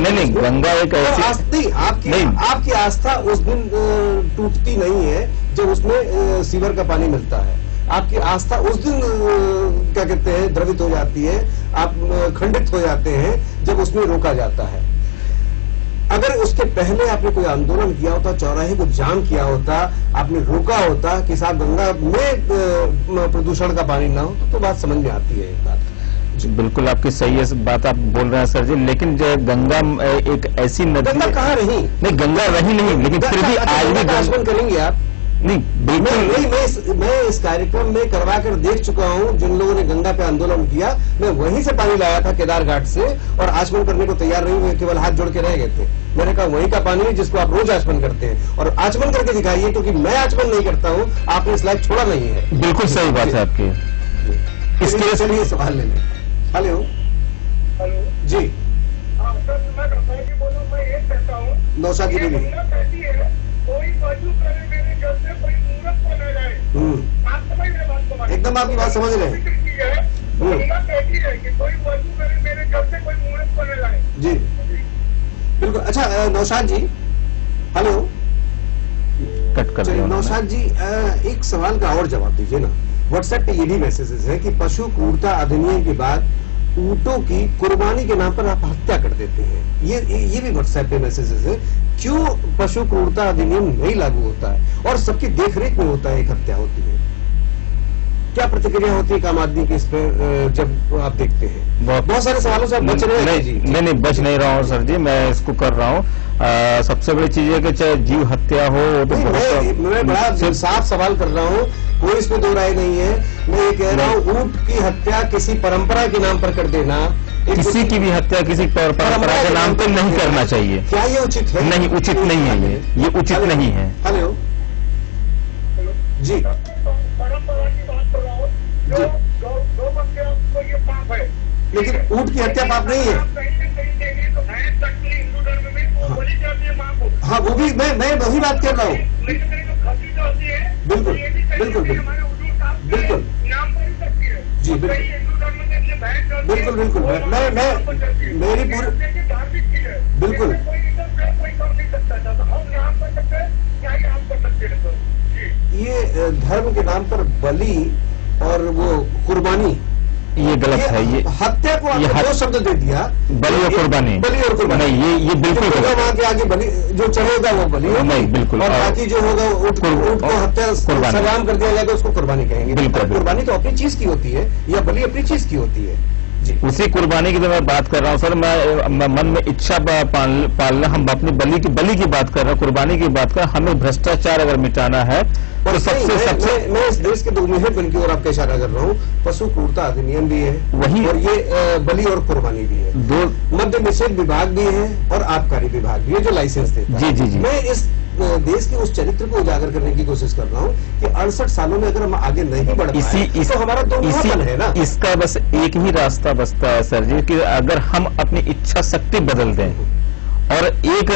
नहीं, गंगा एक ऐसी आपकी आस्था उस दिन टूटती नहीं है जब उसमें सीवर का पानी मिलता है। आपकी आस्था उस दिन क्या कहते हैं, द्रवित हो जाती है, आप खंडित हो जाते हैं जब उसमें रोका जाता है। अगर उसके पहले आपने कोई आंदोलन किया होता, चौराहे को जाम किया होता, आपने रोका होता कि साहब गंगा में प्रदूषण का पानी ना हो, तो बात समझ में आती है। एक बात बिल्कुल आपकी सही है, बात आप बोल रहे हैं सर जी, लेकिन जो गंगा एक ऐसी नदी, गंगा कहाँ रही? नहीं, गंगा रही नहीं, लेकिन फिर भी आज भी आचमन करेंगे आप? नहीं, बिल्कुल मैं इस कार्यक्रम में करवा कर देख चुका हूं। जिन लोगों ने गंगा पे आंदोलन किया, मैं वहीं से पानी लाया था केदार घाट से, और आचमन करने को तैयार नहीं हुए, केवल हाथ जोड़ के रह गए थे। मैंने कहा वहीं का पानी है जिसको आप रोज आचमन करते हैं, और आचमन करके दिखाइए, क्योंकि मैं आचमन नहीं करता हूं, आपने इस लायक छोड़ा नहीं है। बिल्कुल सही बात है आपकी। इसके लिए चलिए सवाल ले लें। हेलो जी, नौशाद जी बोलिए। एकदम आपकी बात समझ रहे हैं जी, बिल्कुल। अच्छा नौशाद जी, हेलो, कट कर दिया नौशाद जी, एक सवाल का और जवाब दीजिए ना। व्हाट्सएप पे ये भी मैसेजेस है कि पशु क्रूरता अधिनियम के बाद ऊंटों की कुर्बानी के नाम पर आप हत्या कर देते हैं, ये भी व्हाट्सएप पे मैसेजेस है। क्यों पशु क्रूरता अधिनियम नहीं लागू होता है और सबकी देखरेख में होता है, एक हत्या होती है? क्या प्रतिक्रिया होती है आम आदमी की इस पर जब आप देखते हैं? बहुत सारे सवालों से आप बच रहे हैं। नहीं, बच नहीं रहा हूँ सर जी, मैं इसको कर रहा हूँ। सबसे बड़ी चीज है कि चाहे जीव हत्या हो, वो तो मैं बड़ा साफ सवाल कर रहा हूँ, कोई इसमें दो राय नहीं है। मैं ये कह रहा हूँ, ऊंट की हत्या किसी परंपरा के नाम पर कर देना, किसी की भी हत्या किसी परंपरा के नाम पर नहीं करना चाहिए। क्या ये उचित है? नहीं, उचित नहीं है, ये उचित नहीं है। हेलो जी, लेकिन ऊंट की हत्या पाप नहीं है। हाँ, वो भी मैं वही बात कर रहा हूँ। बिल्कुल बिल्कुल बिल्कुल जी, बिल्कुल बिल्कुल मैं मेरी पूरी बिल्कुल ये धर्म के नाम पर बलि और वो कुर्बानी, ये गलत है। ये हत्या को आपने दो शब्द दे दिया, बलि और कुर्बानी। नहीं, ये बिल्कुल वहाँ के आगे बलि जो चढ़ेगा वो बलि नहीं, बिल्कुल, और बाकी जो होगा ऊँट को हत्या सलाम कर दिया जाएगा, उसको कुर्बानी कहेंगे। बिल्कुल, कुर्बानी तो अपनी चीज की होती है या बलि अपनी चीज की होती है। उसी कुर्बानी की तो मैं बात कर रहा हूँ सर। मैं मन में इच्छा पालना, हम अपनी बलि की बात कर रहे हैं, कुर्बानी की बात कर रहे हैं। हमें भ्रष्टाचार अगर मिटाना है तो सबसे मैं इस देश के दो मुहिम की ओर आपका इशारा कर रहा हूँ। पशु क्रूरता अधिनियम भी है वही, और ये बलि और कुर्बानी भी है। दो मद्य निषेध विभाग भी है और आबकारी विभाग भी है जो लाइसेंस देता है। जी। मैं इस देश के उस चरित्र को उजागर करने की कोशिश कर रहा हूँ कि 68 सालों में अगर हम आगे नहीं बढ़ पाए तो हमारा दोनों है ना। इसका बस एक ही रास्ता बचता है सर जी, कि अगर हम अपनी इच्छा शक्ति बदल दें और एक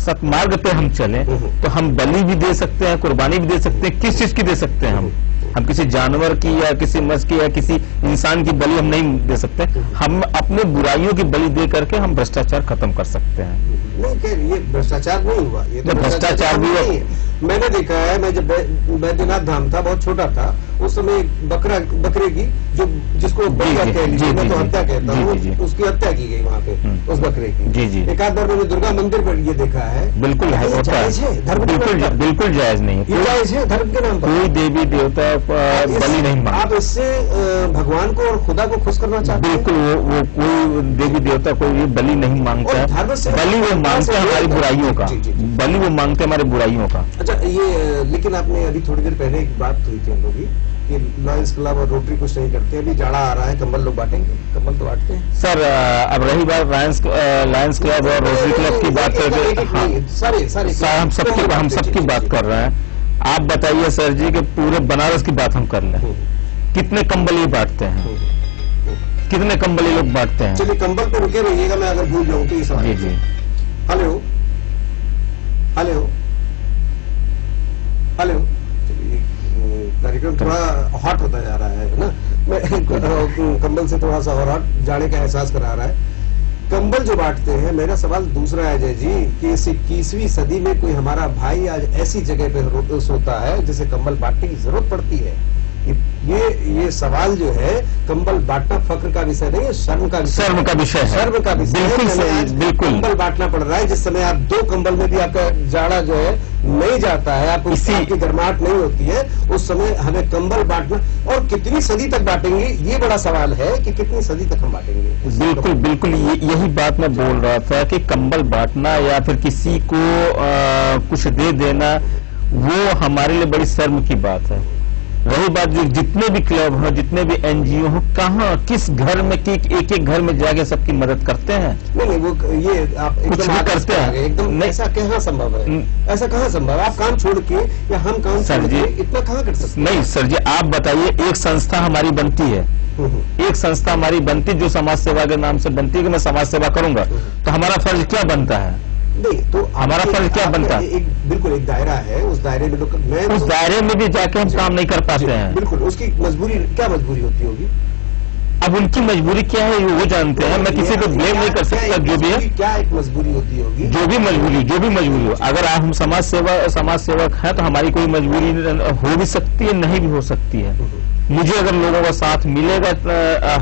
सतमार्ग पे हम चलें तो हम बलि भी दे सकते हैं, कुर्बानी भी दे सकते हैं। किस चीज की दे सकते हैं हम किसी जानवर की या किसी मस की या किसी इंसान की बलि हम नहीं दे सकते। हम अपने बुराइयों की बलि दे करके हम भ्रष्टाचार खत्म कर सकते हैं। नहीं कि ये भ्रष्टाचार नहीं हुआ, ये तो भ्रष्टाचार भी नहीं है। मैंने देखा है, मैं जब बैद्यनाथ धाम था, बहुत छोटा था उस समय, बकरे की जो जिसको हत्या कह लीजिए, मैं तो हत्या कहता हूँ, उसकी हत्या की गई वहाँ पे उस बकरे की। एक आध बार मैंने दुर्गा मंदिर पर ये देखा है। बिल्कुल जायज है, धर्म बिल्कुल जायज नहीं है, जायज है धर्म के नाम पर। कोई देवी देवता बलि नहीं मांगता। आप इससे भगवान को और खुदा को खुश करना चाहते हैं? बिल्कुल, वो कोई देवी देवता कोई बलि नहीं मांगता है। बलि वो मांगते हैं हमारी बुराइयों का, बलि वो मांगते हैं हमारी बुराइयों का। अच्छा, ये लेकिन आपने अभी थोड़ी देर पहले एक बात हुई थी हम लोग की कि लायंस क्लब और रोटरी कुछ नहीं करते। अभी जाड़ा आ रहा है, कंबल लोग बांटेंगे, कंबल तो बांटते हैं सर। अब रही बात लायंस क्लब और रोटरी क्लब की बात करके, हाँ, हम सबकी बात कर रहे हैं। आप बताइए सर जी कि पूरे बनारस की बात हम कर लें, कितने कंबल ये बांटते हैं, कितने कंबल ये लोग बांटते हैं? चलिए कंबल पे रुके रहिएगा, मैं अगर भूल जाऊँ तो ये सवाल। जी। हेलो हेलो हेलो, कार्यक्रम थोड़ा हॉट होता जा रहा है ना, मैं कंबल से थोड़ा सा और हॉट जाने का एहसास करा रहा है। कंबल जो बांटते हैं, मेरा सवाल दूसरा है अजय जी कि इस 21वीं सदी में कोई हमारा भाई आज ऐसी जगह पे सोता है जिसे कंबल बांटने की जरूरत पड़ती है। ये सवाल जो है, कंबल बांटना फक्र का विषय नहीं है, शर्म का विषय है। बिल्कुल कंबल बांटना पड़ रहा है, जिस समय आप 2 कंबल में भी आपका जाड़ा जो है नहीं जाता है, आपको आपकी गर्माहट नहीं होती है, उस समय हमें कंबल बांटना, और कितनी सदी तक बांटेंगे, ये बड़ा सवाल है कि कितनी सदी तक हम बांटेंगे। बिल्कुल यही बात मैं बोल रहा था कि कंबल बांटना या फिर किसी को कुछ दे देना, वो हमारे लिए बड़ी शर्म की बात है। रही बात जो जितने भी क्लब हो, जितने भी एनजीओ हो, कहाँ किस घर में एक घर में जाके सबकी मदद करते हैं? नहीं, वो ये आप कुछ भी करते हैं एकदम, ऐसा कहाँ संभव है? ऐसा कहाँ संभव है? आप काम छोड़ के या हम काम छोड़ के इतना कहाँ कर सकते? नहीं सर जी, आप बताइए, एक संस्था हमारी बनती है, एक संस्था हमारी बनती जो समाज सेवा के नाम से बनती है कि मैं समाज सेवा करूंगा, तो हमारा फर्ज क्या बनता है? नहीं, तो हमारा फर्ज क्या बनता है? बिल्कुल एक दायरा है, उस दायरे में लोग, उस दायरे में भी जाके हम काम नहीं कर पाते हैं। बिल्कुल, उसकी मजबूरी, क्या मजबूरी होती होगी? अब उनकी मजबूरी क्या है वो जानते हैं, मैं किसी को ब्लेम नहीं कर सकता। जो भी है, क्या एक मजबूरी होती होगी? जो भी मजबूरी हो, अगर हम समाज सेवक हैं तो हमारी कोई मजबूरी हो भी सकती है, नहीं भी हो सकती है। मुझे अगर लोगों का साथ मिलेगा,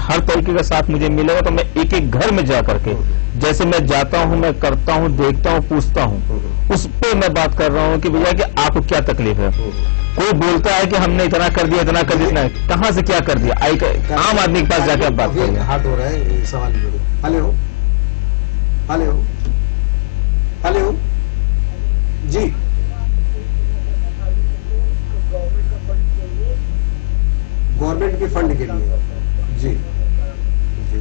हर तरीके का साथ मुझे मिलेगा, तो मैं एक घर में जा करके, जैसे मैं जाता हूँ, मैं करता हूँ, देखता हूँ, पूछता हूँ, उस पे मैं बात कर रहा हूँ कि भैया कि आपको क्या तकलीफ है। कोई बोलता है कि हमने इतना कर दिया, इतना कर दिया, कहाँ से क्या कर दिया? आम आदमी के पास जाकर आप बात करेंगे। हाथ हो रहा है सवाल। हेलो हेलो हेलो जी, गवर्नमेंट के फंड के लिए जी,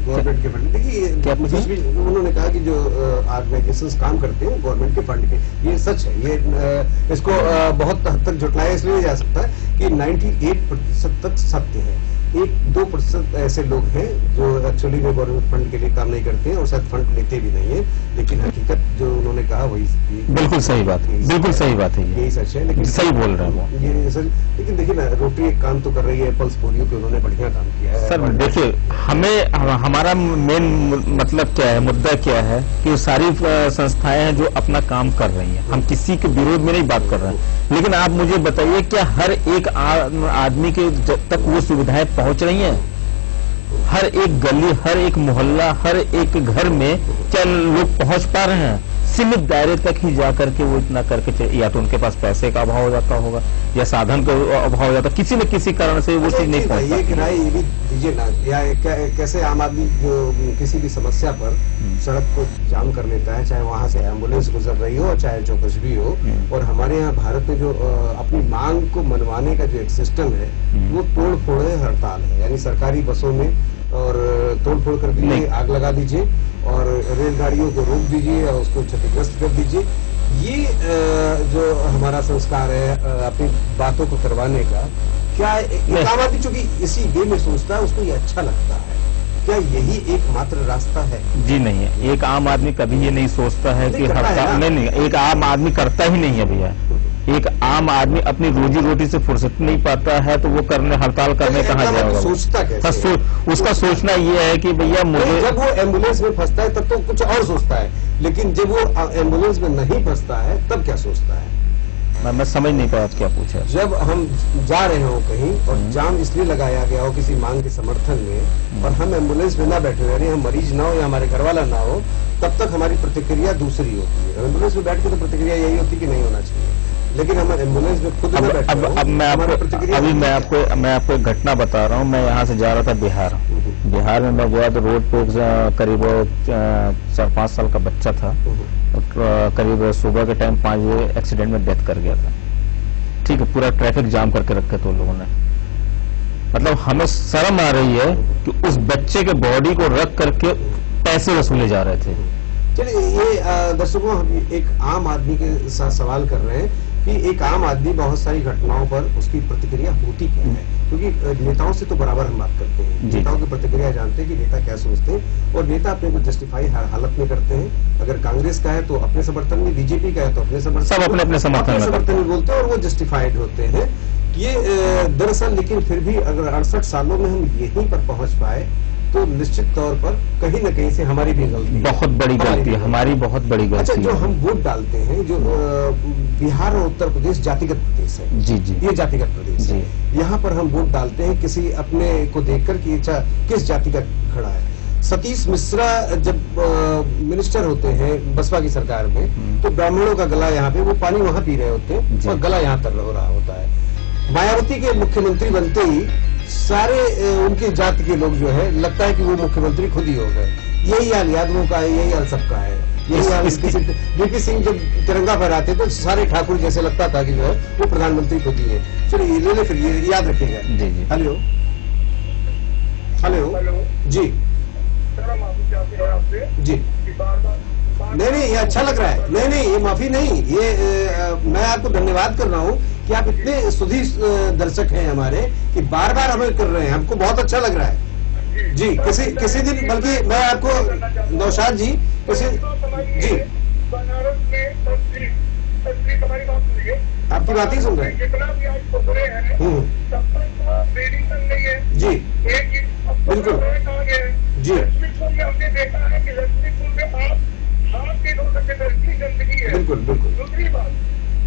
गवर्नमेंट के फंड। देखिए, उन्होंने कहा कि जो ऑर्गेनाइजेशंस काम करते हैं गवर्नमेंट के फंड के, ये सच है। ये इसको बहुत हद तक झुटलाया इसलिए नहीं जा सकता कि 98% तक सत्य है। 1-2% ऐसे लोग हैं जो एक्चुअली में गवर्नमेंट फंड के लिए काम नहीं करते हैं और शायद फंड लेते भी नहीं है, लेकिन हकीकत जो उन्होंने कहा वही बिल्कुल सही बात है, बिल्कुल सही बात है, यही सच है। लेकिन सही बोल रहे हैं ये सच। लेकिन देखिए ना, रोटरी एक काम तो कर रही है, पल्स पोलियो पे उन्होंने बढ़िया काम किया है। सर देखिए, हमारा मेन मतलब क्या है, मुद्दा क्या है कि सारी संस्थाएं हैं जो अपना काम कर रही हैं, हम किसी के विरोध में नहीं बात कर रहे हैं, लेकिन आप मुझे बताइए क्या हर एक आदमी के तक वो सुविधाएं पहुंच रही हैं? हर एक गली, हर एक मोहल्ला, हर एक घर में क्या लोग पहुंच पा रहे हैं? सीमित दायरे तक ही जाकर के वो इतना करके, या तो उनके पास पैसे का अभाव हो जाता होगा या साधन का अभाव हो जाता, किसी न किसी कारण से वो चीज नहीं पहुंच पाती। किराए ये भी दीजिए ना, या कैसे आम आदमी जो किसी भी समस्या पर सड़क को जाम कर लेता है, चाहे वहां से एम्बुलेंस गुजर रही हो, चाहे जो कुछ भी हो, और हमारे यहाँ भारत में जो अपनी मांग को मनवाने का जो एक सिस्टम है, वो तोड़ फोड़ है, हड़ताल है। यानी सरकारी बसों में और तोड़ फोड़ कर दीजिए, आग लगा दीजिए और रेलगाड़ियों को रोक दीजिए और उसको क्षतिग्रस्त कर दीजिए। ये जो हमारा संस्कार है अपनी बातों को करवाने का, क्या आम आदमी चूंकि इसी वे में सोचता है, उसको ये अच्छा लगता है क्या यही एकमात्र रास्ता है? जी नहीं है। एक आम आदमी कभी ये नहीं सोचता है कि हड़ताल, नहीं, एक आम आदमी करता ही नहीं है भैया। एक आम आदमी अपनी रोजी रोटी से फुर्सत नहीं पाता है तो वो हड़ताल करने कहाँ जाएगा? सोचता कैसे? उसका सोचना ये है कि भैया मुझे, जब वो एम्बुलेंस में फंसता है तब तो कुछ और सोचता है, लेकिन जब वो एम्बुलेंस में नहीं फंसता है तब क्या सोचता है? मैं समझ नहीं पाया क्या पूछा। जब हम जा रहे हो कहीं और जाम इसलिए लगाया गया हो किसी मांग के समर्थन में और हम एम्बुलेंस में ना बैठे हो, यानी हम मरीज ना हो या हमारे घर वाला ना हो, तब तक हमारी प्रतिक्रिया दूसरी होती है। एम्बुलेंस में बैठ के तो प्रतिक्रिया यही होती कि नहीं होना चाहिए, लेकिन हम एम्बुलेंस में खुद में बैठे हो, अब मैं आपको एक घटना बता रहा हूँ। मैं यहाँ से जा रहा था बिहार में मैं गया तो रोड पे करीब 4-5 साल का बच्चा था, करीब सुबह के टाइम 5 बजे एक्सीडेंट में डेथ कर गया था। ठीक है, पूरा ट्रैफिक जाम करके रखे थे लोगों ने। मतलब हमें शर्म आ रही है कि उस बच्चे के बॉडी को रख करके पैसे वसूले जा रहे थे। चलिए, ये दर्शकों हम एक आम आदमी के साथ सवाल कर रहे हैं कि एक आम आदमी बहुत सारी घटनाओं पर उसकी प्रतिक्रिया होती क्या है, क्योंकि नेताओं से तो बराबर हम बात करते हैं, नेताओं की प्रतिक्रिया जानते हैं कि नेता क्या सोचते हैं, और नेता अपने को जस्टिफाई हर हालत में करते हैं। अगर कांग्रेस का है तो अपने समर्थन में, बीजेपी का है तो अपने समर्थन, सब अपने समर्थन में बोलते हैं और वो जस्टिफाइड होते हैं। ये दरअसल, लेकिन फिर भी अगर 68 सालों में हम यहीं पर पहुंच पाए तो निश्चित तौर पर कहीं न कहीं से हमारी भी गलती, बहुत बड़ी गलती है, हमारी बहुत बड़ी गलती। अच्छा, जो हम वोट डालते हैं, जो बिहार और उत्तर प्रदेश जातिगत प्रदेश है, जी जी, ये जातिगत प्रदेश है, यहाँ पर हम वोट डालते हैं किसी अपने को देखकर कि अच्छा किस जाति का खड़ा है। सतीश मिश्रा जब मिनिस्टर होते हैं बसपा की सरकार में, तो ब्राह्मणों का गला यहाँ पे, वो पानी वहां पी रहे होते हैं और गला यहाँ तर हो रहा होता है। मायावती के मुख्यमंत्री बनते ही सारे उनकी जाति के लोग जो है, लगता है कि वो मुख्यमंत्री खुद ही हो गए। यही हाल यादवों का है, यही हाल सबका है, यही हाल वीपी सिंह जब तिरंगा फहराते तो सारे ठाकुर जैसे लगता था कि जो है वो प्रधानमंत्री खुद ही है। चलिए ले ले, फिर ये याद रखिएगा। हेलो हेलो जी जी, नहीं ये अच्छा लग रहा है, नहीं ये माफी नहीं, ये मैं आपको धन्यवाद कर रहा हूँ कि आप इतने सुधी दर्शक हैं हमारे कि बार बार हमें कर रहे हैं, हमको बहुत अच्छा लग रहा है जी। किसी दिन, बल्कि मैं आपको नौशाद जी जी, बनारस में आपकी बात ही सुन रहे हैं, जितना भी आज पोखरे हैं तब तक मेडिसन नहीं है जी, बिल्कुल जी। लक्ष्मीपुर में हमने देखा है कि लक्ष्मीपुर में आप हाथ के धो सकते, गंदगी है, बिल्कुल। दूसरी बात,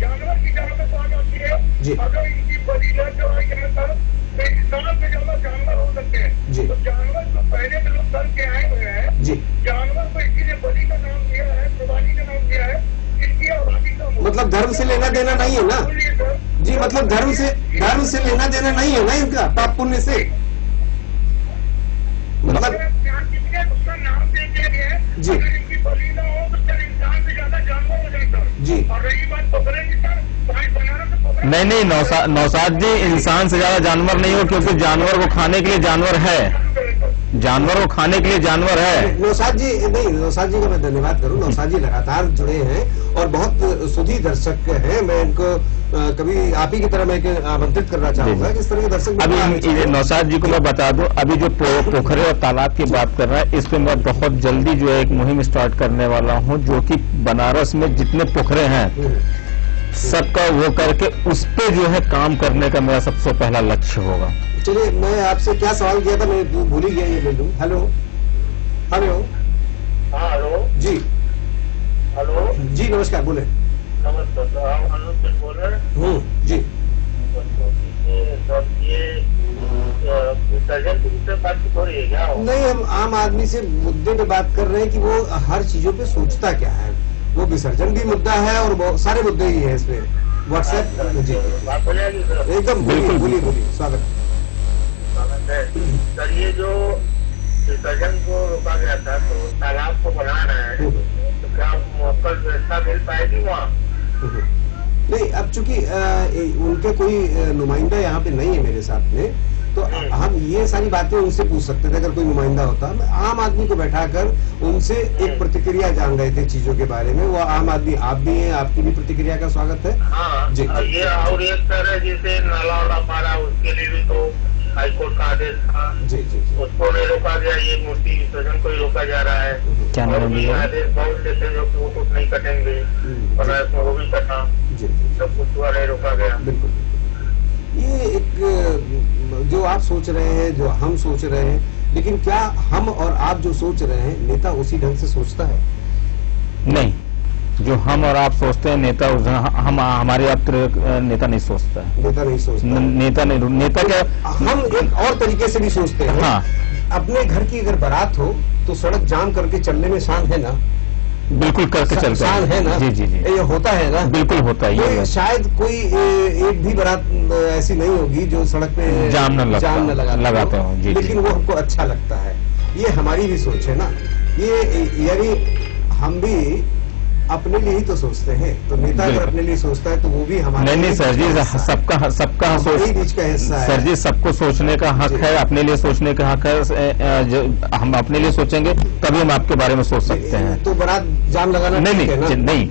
जानवर की जहाँ पे बात आती है, अगर इनकी बलि न चढ़ाई जाए तब तो इंसान से ज्यादा जानवर हो सकते हैं। तो जानवर को पहले में लोग करके आए हुए हैं, जानवर को इसीलिए बलि का नाम दिया है, कुर्बानी का नाम दिया है, इनकी आबादी का मतलब धर्म से लेना देना नहीं है ना जी, मतलब धर्म से लेना देना नहीं है ना इनका, पाप पुण्य से, मतलब उसका नाम दे दिया गया है जी। अगर इनकी बलि ना हो तो फिर इंसान से ज्यादा जानवर हो जाता जी। और रही बात पोखरे की, नहीं नौशाद जी, इंसान से ज्यादा जानवर नहीं हो, क्योंकि जानवर को खाने के लिए जानवर है, जानवर को खाने के लिए जानवर है। नौशाद जी का मैं धन्यवाद करूं, नौशाद जी लगातार जुड़े हैं और बहुत सुधी दर्शक हैं। मैं इनको कभी आप ही की तरह मैं आमंत्रित करना चाहूंगा कि इस तरह के दर्शक। अभी नौशाद जी को मैं बता दूं, अभी जो पोखरे और तालाब की बात कर रहा है, इस पे मैं बहुत जल्दी जो है एक मुहिम स्टार्ट करने वाला हूं, जो कि बनारस में जितने पोखरे हैं सबका वो करके उस पे जो है काम करने का मेरा सबसे पहला लक्ष्य होगा। चलिए, मैं आपसे क्या सवाल किया था, मैं भूल ही गया, ये ले लूं। हेलो हेलो जी, हेलो जी नमस्कार, बोले। नमस्कार, आप अनुज बोल रहे हैं जी। ये विसर्जन के विषय बातचीत हो रही है क्या? नहीं, हम आम आदमी से मुद्दे पे बात कर रहे हैं कि वो हर चीजों पे सोचता क्या है। वो विसर्जन भी मुद्दा है और बहुत सारे मुद्दे ही है इसमें। व्हाट्सएप जी, बात हो जाएगी सर, एकदम बोलिए, स्वागत है सर। ये जो विसर्जन को रोका गया था तो तालाब को बनाना है, तो क्या मौका व्यवस्था मिल पाएगी वहाँ? नहीं, अब चूंकि उनके कोई नुमाइंदा यहाँ पे नहीं है मेरे साथ में, तो हम ये सारी बातें उनसे पूछ सकते थे अगर कोई नुमाइंदा होता। आम आदमी को बैठाकर उनसे एक प्रतिक्रिया जान रहे थे चीजों के बारे में। वो आम आदमी आप भी हैं, आपकी भी प्रतिक्रिया का स्वागत है। हाँ जी, ये और एक तरह जैसे नाला वाला पारा, उसके लिए भी तो हाईकोर्ट का आदेश था, जी जी जी। उसको नहीं रोका गया, ये मूर्ति विसर्जन को ही रोका जा रहा है। क्या नाम और है भी भैया? आदेश बहुत से थे जो कि वो कुछ नहीं कटेंगे, और ऐसा वो भी कटा, जी जी सब कुछ हुआ, नहीं रोका गया। बिल्कुल बिल्कुल। ये एक जो आप सोच रहे हैं, जो हम सोच रहे हैं, लेकिन क्या हम और आप जो सोच रहे हैं नेता उसी ढंग से सोचता है? नहीं, जो हम और आप सोचते हैं नेता हम हमारे आप नेता नहीं सोचता है। नेता नहीं सोचता। नेता नहीं, नेता क्या, हम एक और तरीके से भी सोचते हैं। हाँ, अपने घर की अगर बारात हो तो सड़क जाम करके चलने में शान है ना? बिल्कुल करके चलते शान है ना? जी जी जी, ये होता है ना? बिल्कुल होता है ये। शायद कोई एक भी बारात ऐसी नहीं होगी जो सड़क पे जाम न लगाते हो। जी, लेकिन वो हमको अच्छा लगता है। ये हमारी भी सोच है ना? ये यानी हम भी अपने लिए ही तो सोचते हैं, तो नेता अगर अपने लिए सोचता है तो वो भी हमारे नहीं सर जी, सबका सोच, बीच का हिस्सा है सर जी, सबको सोचने का हक है, अपने लिए सोचने का हक है। हम अपने लिए सोचेंगे तभी हम आपके बारे में सोच सकते हैं। तो बारात जाम लगाना नहीं,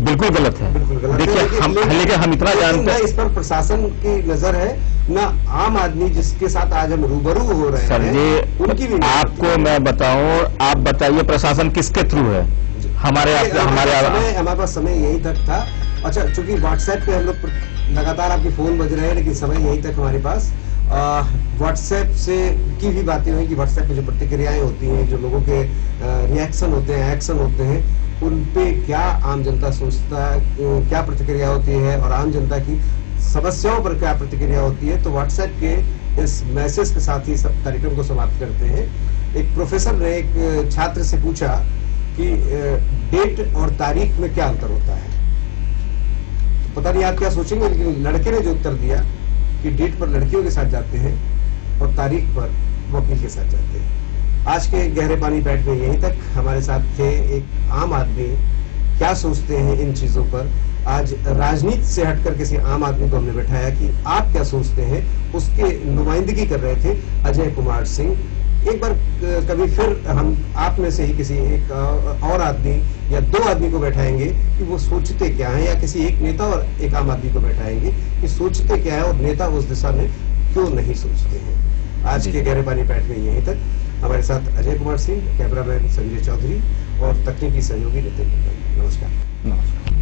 बिल्कुल गलत है। बिल्कुल गलत। देखिए लेकिन हम इतना जानते हैं, इस पर प्रशासन की नजर है ना, आम आदमी जिसके साथ आज हम रूबरू हो रहे हैं सर जी, उनकी भी आपको मैं बताऊं, आप बताइए प्रशासन किसके थ्रू है? हमारे पास समय यही तक था। अच्छा, चूंकि व्हाट्सएप पे हम लोग लगातार आपके फोन बज रहे हैं, लेकिन समय यही तक हमारे पास। व्हाट्सएप से की भी बातें हुई कि व्हाट्सएप पे जो प्रतिक्रियाएं होती हैं, जो लोगों के रिएक्शन होते हैं, एक्शन होते हैं, उन पे क्या आम जनता सोचता है, क्या प्रतिक्रिया होती है और आम जनता की समस्याओं पर क्या प्रतिक्रिया होती है। तो व्हाट्सएप के इस मैसेज के साथ ही सब कार्यक्रम को समाप्त करते हैं। एक प्रोफेसर ने एक छात्र से पूछा कि डेट और तारीख में क्या अंतर होता है। तो पता नहीं आप क्या सोचेंगे, लेकिन लड़के ने जो उत्तर दिया कि डेट पर लड़कियों के साथ जाते हैं और तारीख पर वकील के साथ जाते हैं। आज के गहरे पानी बैठ में यहीं तक। हमारे साथ थे एक आम आदमी, क्या सोचते हैं इन चीजों पर। आज राजनीति से हटकर किसी आम आदमी को हमने बैठाया कि आप क्या सोचते हैं, उसके नुमाइंदगी कर रहे थे अजय कुमार सिंह। एक बार कभी फिर हम आप में से ही किसी एक और आदमी या दो आदमी को बैठाएंगे कि वो सोचते क्या है, या किसी एक नेता और एक आम आदमी को बैठाएंगे कि सोचते क्या है और नेता उस दिशा में क्यों नहीं सोचते हैं। आज के गहरे पानी बैठ में यहीं तक। हमारे साथ अजय कुमार सिंह, कैमरामैन संजय चौधरी और तकनीकी सहयोगी नितिन। नमस्कार।